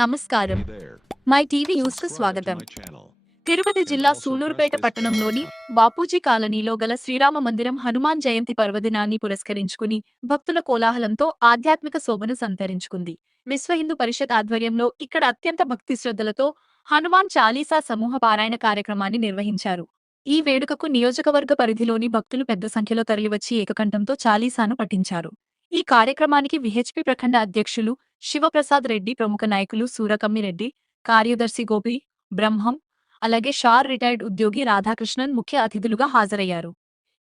నమస్కారం. My TV news కు స్వాగతం. తిరుపతి జిల్లా సూళ్లూరుపేట పట్టణంలోని బాపూజీ కాలనీలో గల శ్రీరామ మందిరం హనుమాన్ జయంతి పర్వదినాన్ని పురస్కరించుకుని భక్తుల కోలాహలంతో ఆధ్యాత్మిక శోభను సంతరించుకుంది. విశ్వ హిందూ పరిషత్ ఆధ్వర్యంలో ఇక్కడ అత్యంత భక్తి శ్రద్ధలతో హనుమాన్ చాలీసా సమూహ పారాయణ కార్యక్రమాన్ని నిర్వహించారు. ఈ వేడుకకు నియోజకవర్గ పరిధిలోని భక్తులు పెద్ద సంఖ్యలో తరలివచ్చి ఏకకంఠంతో చాలీసాను పఠించారు. ఈ కార్యక్రమానికి విహెచ్పి ప్రఖండ అధ్యక్షులు శివప్రసాద్ రెడ్డి, ప్రముఖ నాయకులు సూరకమ్మిరెడ్డి, కార్యదర్శి గోపి బ్రహ్మం, అలాగే షార్ రిటైర్డ్ ఉద్యోగి రాధాకృష్ణన్ ముఖ్య అతిథులుగా హాజరయ్యారు.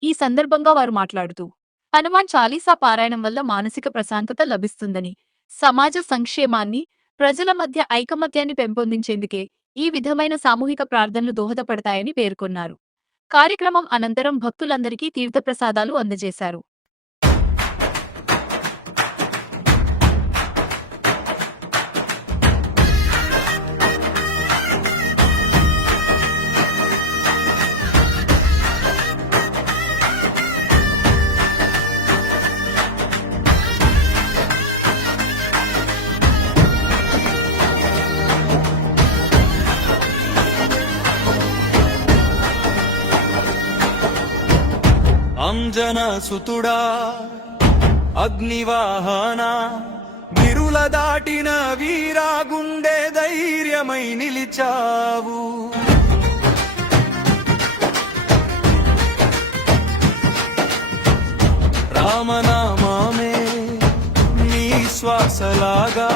ఈ సందర్భంగా వారు మాట్లాడుతూ హనుమాన్ చాలీసా పారాయణం వల్ల మానసిక ప్రశాంతత లభిస్తుందని, సమాజ సంక్షేమాన్ని, ప్రజల మధ్య ఐకమత్యాన్ని పెంపొందించేందుకే ఈ విధమైన సామూహిక ప్రార్థనలు దోహదపడతాయని పేర్కొన్నారు. కార్యక్రమం అనంతరం భక్తులందరికీ తీర్థప్రసాదాలు అందజేశారు. అంజన సుతుడా అగ్నివాహన గిరుల దాటిన వీరా గుండె ధైర్యమై నిలిచావు. రామనామామే నీ శ్వాసలాగా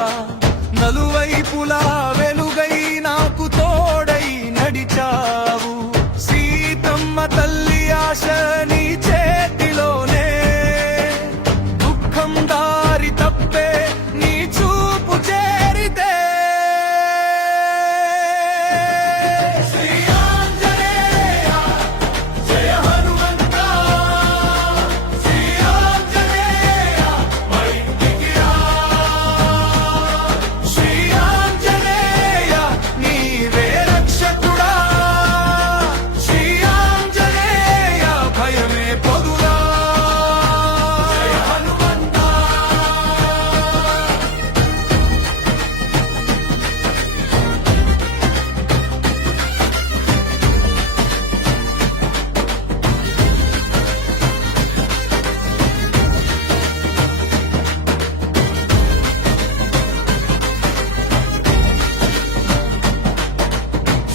నలువైపులా వెలుగై నాకు తోడై నడిచావు. సీతమ్మ తల్లి ఆశ నీ చేతిలోనే, దుఃఖం దారి తప్పే నీ చూపు చేరితే. శ్రీ ఆంజనేయ జయ హనుమంత, శ్రీ ఆంజనేయ మా ఇంటికి రా. శ్రీ ఆంజనేయ నీవే రక్షకుడా, శ్రీ ఆంజనేయ భయమే పొదురా. జయ హనుమంత.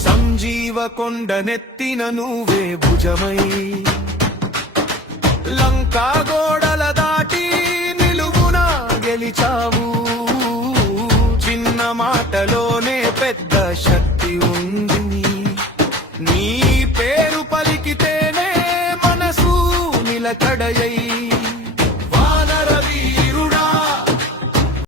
సంజీవ కొండ నెత్తిన నువ్వే భుజమై, లంకా గోడల దాటి నిలువున గెలిచావు. చిన్న మాటలోనే పెద్ద శక్తి ఉంది, నీ పేరు పలికితేనే మనసు నిలకడయై